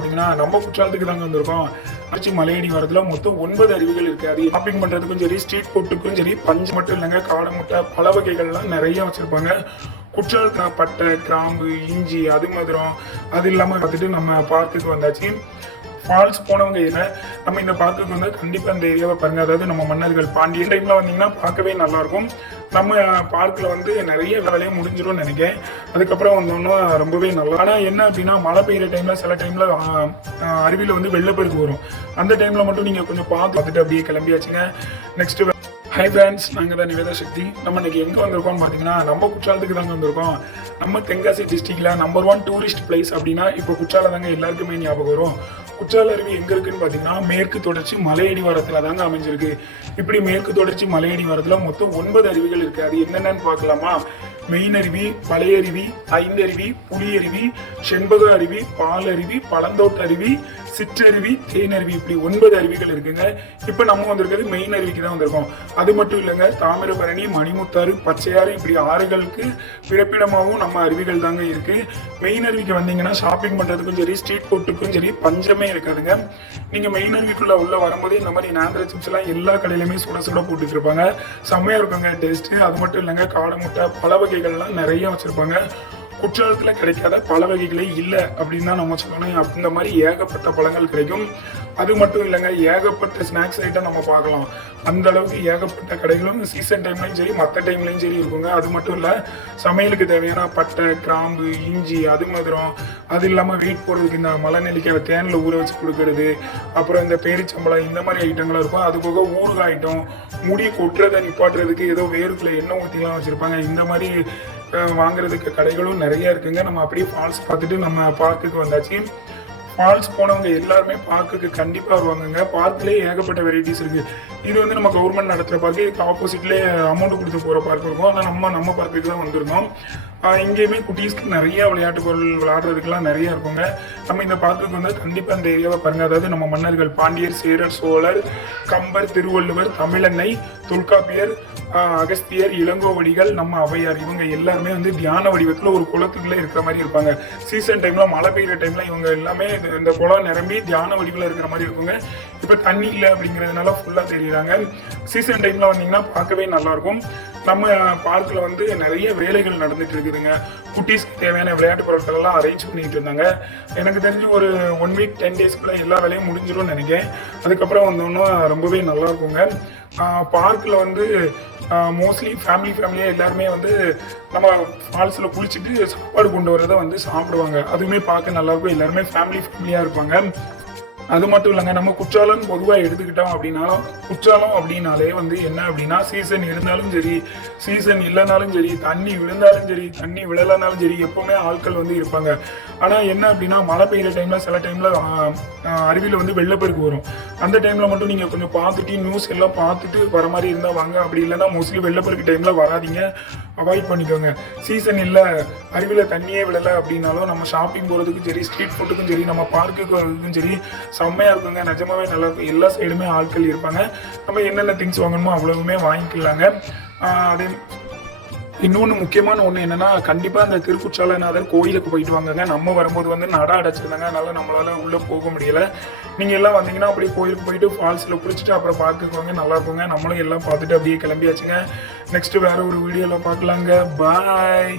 பார்த்தீங்கன்னா நம்ம குற்றாலத்துக்கு தாங்க வந்திருக்கோம். ஆச்சி மலையடி வரதுல மொத்தம் 9 அருவிகள் இருக்கு. அது ஷாப்பிங் பண்றதுக்கும் சரி, ஸ்ட்ரீட் ஃபுட்டுக்கும் சரி, பஞ்சு மட்டும் இல்லைங்க, காடை முட்டை, பல வகைகள்லாம் நிறைய வச்சிருப்பாங்க. குற்றாலத்தில் பட்டை, கிராம்பு, இஞ்சி, அது மதுரம், அது இல்லாமல் பார்த்துட்டு நம்ம பார்க்குக்கு வந்தாச்சு. ஃபால்ஸ் போனவங்க இல்லை, நம்ம இந்த பார்க்குக்கு வந்து கண்டிப்பாக இந்த ஏரியாவை பாருங்கள். அதாவது நம்ம மன்னர்கள் பாண்டியன் டைமில் வந்தீங்கன்னா பார்க்கவே நல்லாயிருக்கும். நம்ம பார்க்கில் வந்து நிறைய வேலையும் முடிஞ்சிடும்னு நினைக்கிறேன். அதுக்கப்புறம் வந்தோன்னா ரொம்பவே நல்லா. ஆனால் என்ன அப்படின்னா மழை பெய்கிற டைமில் சில டைமில் அருவியில் வந்து வெள்ளப்பெருக்கு வரும். அந்த டைமில் மட்டும் நீங்கள் கொஞ்சம் பார்த்துட்டு அப்படியே கிளம்பியாச்சுங்க. நெக்ஸ்ட்டு ஹை ஃப்ரெண்ட்ஸ், நாங்கள் தான் நிவேதா சக்தி. நம்ம இன்னைக்கு எங்கே வந்திருக்கோம்னு பார்த்தீங்கன்னா நம்ம குற்றாலத்துக்கு தாங்க வந்திருக்கோம். நம்ம தென்காசி டிஸ்ட்ரிக்டில் நம்பர் 1 டூரிஸ்ட் பிளேஸ் அப்படின்னா இப்போ குற்றாலம் தாங்க எல்லாருக்குமே ஞாபகம் வரும். குற்றால அருவி எங்கே இருக்குன்னு பார்த்தீங்கன்னா மேற்கு தொடர்ச்சி மலையடி வாரத்தில் தாங்க அமைஞ்சிருக்கு. இப்படி மேற்கு தொடர்ச்சி மலையடி வாரத்தில் மொத்தம் 9 அருவிகள் இருக்குது. அது என்னென்னு பார்க்கலாமா? மெயின் அருவி, பழைய அருவி, ஐந்தருவி, புலியருவி, செண்பக அருவி, பால் அருவி, பழந்தோட்ட அருவி, சிற்றருவி, தேனருவி, இப்படி 9 அருவிகள் இருக்குங்க. இப்போ நம்ம வந்திருக்கிறது மெயின் அருவிக்கு தான் வந்திருக்கோம். அது மட்டும் இல்லைங்க, தாமிரபரணி, மணிமுத்தாறு, பச்சையாறு, இப்படி ஆறுகளுக்கு பிறப்பிடமாகவும் நம்ம அருவிகள் தாங்க இருக்கு. மெயின் அருவிக்கு வந்தீங்கன்னா ஷாப்பிங் பண்றதுக்கும் சரி, ஸ்ட்ரீட் ஃபுட்டுக்கும் சரி, பஞ்சமே இருக்காதுங்க. நீங்க மெயின் அருவிக்குள்ள உள்ள வரும்போது இந்த மாதிரி நேந்திர சிப்ஸ் எல்லாம் எல்லா கடையிலுமே சுட சுட போட்டுட்டு இருப்பாங்க. செம்மையா இருக்குங்க டேஸ்ட். அது மட்டும் இல்லைங்க, காடை முட்டை, பல வகைகள்லாம் நிறைய வச்சிருப்பாங்க. குற்றாலத்தில் கிடைக்காத பல வகைகளே இல்லை அப்படின்னு தான் நம்ம சொல்லணும். அந்த மாதிரி ஏகப்பட்ட பழங்கள் கிடைக்கும். அது மட்டும் இல்லைங்க, ஏகப்பட்ட ஸ்நாக்ஸ் ஐட்டம் நம்ம பார்க்கலாம். அந்த அளவுக்கு ஏகப்பட்ட கடைகளும் சீசன் டைம்லையும் சரி, மற்ற டைம்லையும் சரி இருக்குங்க. அது மட்டும் இல்லை, சமையலுக்கு தேவையான பட்டை, கிராம்பு, இஞ்சி, அது மதுரம், அது இல்லாமல் வெயிட் போடுறதுக்கு இந்த மலை நெல்லிக்காய் தேனில் ஊற வச்சு கொடுக்கறது, அப்புறம் இந்த பேரிச்சம்பளம், இந்த மாதிரி ஐட்டங்களும் இருக்கும். அது போக ஊறுகாய் ஐட்டம், முடி கொட்டுறதை நிப்பாட்டுறதுக்கு ஏதோ வேருக்குள்ள எண்ணெய் ஊற்றிலாம் வச்சுருப்பாங்க. இந்த மாதிரி வாங்குறதுக்கு கடைகளும் நிறைய இருக்குங்க. நம்ம அப்படியே ஃபால்ஸ் பார்த்துட்டு நம்ம பார்க்குக்கு வந்தாச்சு. ஃபால்ஸ் போனவங்க எல்லாருமே பார்க்குக்கு கண்டிப்பாக வருவாங்கங்க. பார்க்லேயே ஏகப்பட்ட வெரைட்டிஸ் இருக்குது. இது வந்து நம்ம கவர்மெண்ட் நடத்துகிற பார்க்கு, இதுக்கு ஆப்போசிட்லேயே அமௌண்ட் கொடுத்து போகிற பார்க் இருக்கும். ஆனால் நம்ம பார்க்குக்கு தான் வந்திருக்கோம். இங்கேயுமே குட்டீஸ்க்கு நிறைய விளையாட்டு பொருள் விளையாடுறதுக்கெல்லாம் நிறைய இருக்குங்க. நம்ம இந்த பார்க்குக்கு வந்து கண்டிப்பாக இந்த ஏரியாவை பாருங்கள். அதாவது நம்ம மன்னர்கள் பாண்டியர், சேரர், சோழர், கம்பர், திருவள்ளுவர், தமிழன்னை, தொல்காப்பியர், அகஸ்தியர், இளங்கோவடிகள், நம்ம ஔவையார், இவங்க எல்லாருமே வந்து தியான வடிவத்தில் ஒரு குளத்துக்குள்ளே இருக்கிற மாதிரி இருப்பாங்க. சீசன் டைமில் மழை பெய்கிற டைமில் இவங்க எல்லாமே இந்த குளம் நிரம்பி தியான வடிவில் இருக்கிற மாதிரி இருக்குங்க. இப்போ தண்ணி இல்லை அப்படிங்கிறதுனால ஃபுல்லாக தெரியுறாங்க. சீசன் டைமில் வந்தீங்கன்னா பார்க்கவே நல்லாயிருக்கும். நம்ம பார்க்கில் வந்து நிறைய வேலைகள் நடந்துட்டு இருக்குதுங்க. குட்டீஸ்க்கு தேவையான விளையாட்டு பொருட்கள் எல்லாம் அரேஞ்ச் பண்ணிட்டு இருந்தாங்க. எனக்கு தெரிஞ்சு ஒரு 1 வீக் 10 டேஸ்க்குள்ள எல்லா வேலையும் முடிஞ்சிடும்னு நினைக்கிறேன். அதுக்கப்புறம் வந்தோன்னா ரொம்பவே நல்லா இருக்குங்க. பார்க்கில் வந்து மோஸ்ட்லி ஃபேமிலியாக எல்லாருமே வந்து நம்ம ஃபால்ஸில் குளிச்சுட்டு சாப்பாடு கொண்டு வரதை வந்து சாப்பிடுவாங்க. அதுவுமே பார்க்க நல்லாயிருக்கும். எல்லாருமே ஃபேமிலியாக இருப்பாங்க. அது மட்டும் இல்லைங்க, நம்ம குற்றாலம் பொதுவாக எடுத்துக்கிட்டோம் அப்படின்னா, குற்றாலம் அப்படின்னாலே வந்து என்ன அப்படின்னா, சீசன் இருந்தாலும் சரி, சீசன் இல்லைனாலும் சரி, தண்ணி விழுந்தாலும் சரி, தண்ணி விழலைனாலும் சரி, எப்பவுமே ஆட்கள் வந்து இருப்பாங்க. ஆனால் என்ன அப்படின்னா மழை பெய்கிற டைமில் சில டைமில் அருவியில் வந்து வெள்ளப்பெருக்கு வரும். அந்த டைமில் மட்டும் நீங்கள் கொஞ்சம் பார்த்துட்டு நியூஸ் எல்லாம் பார்த்துட்டு வர மாதிரி இருந்தால் வாங்க. அப்படி இல்லைன்னா மோஸ்ட்லி வெள்ளப்பெருக்கு டைமில் வராதிங்க, அவாய்ட் பண்ணிக்கோங்க. சீசன் இல்லை, அருவியில் தண்ணியே விழலை அப்படின்னாலும் நம்ம ஷாப்பிங் போகிறதுக்கும் சரி, ஸ்ட்ரீட் ஃபுட்டுக்கும் சரி, நம்ம பார்க்குக்கு வரதுக்கும் சரி செம்மையாக இருக்குங்க. நிஜமாவே நல்லா இருக்கும். எல்லா சைடுமே ஆட்கள் இருப்பாங்க. நம்ம என்னென்ன திங்ஸ் வாங்கணுமோ அவ்வளவுமே வாங்கிக்கலாங்க. அதே இன்னொன்று முக்கியமான ஒன்று என்னன்னா, கண்டிப்பாக அந்த திருக்குற்றாலநாதர் கோயிலுக்கு போயிட்டு வாங்க. நம்ம வரும்போது வந்து நட அடைச்சிருந்தாங்க, அதனால நம்மளால உள்ளே போக முடியலை. நீங்கள் எல்லாம் வந்தீங்கன்னா அப்படியே கோயிலுக்கு போயிட்டு ஃபால்ஸில் குளிச்சுட்டு அப்புறம் பார்க்குவாங்க, நல்லா இருக்குங்க. நம்மளும் எல்லாம் பார்த்துட்டு அப்படியே கிளம்பியாச்சுங்க. நெக்ஸ்ட் வேற ஒரு வீடியோவில் பார்க்கலாங்க. பாய்.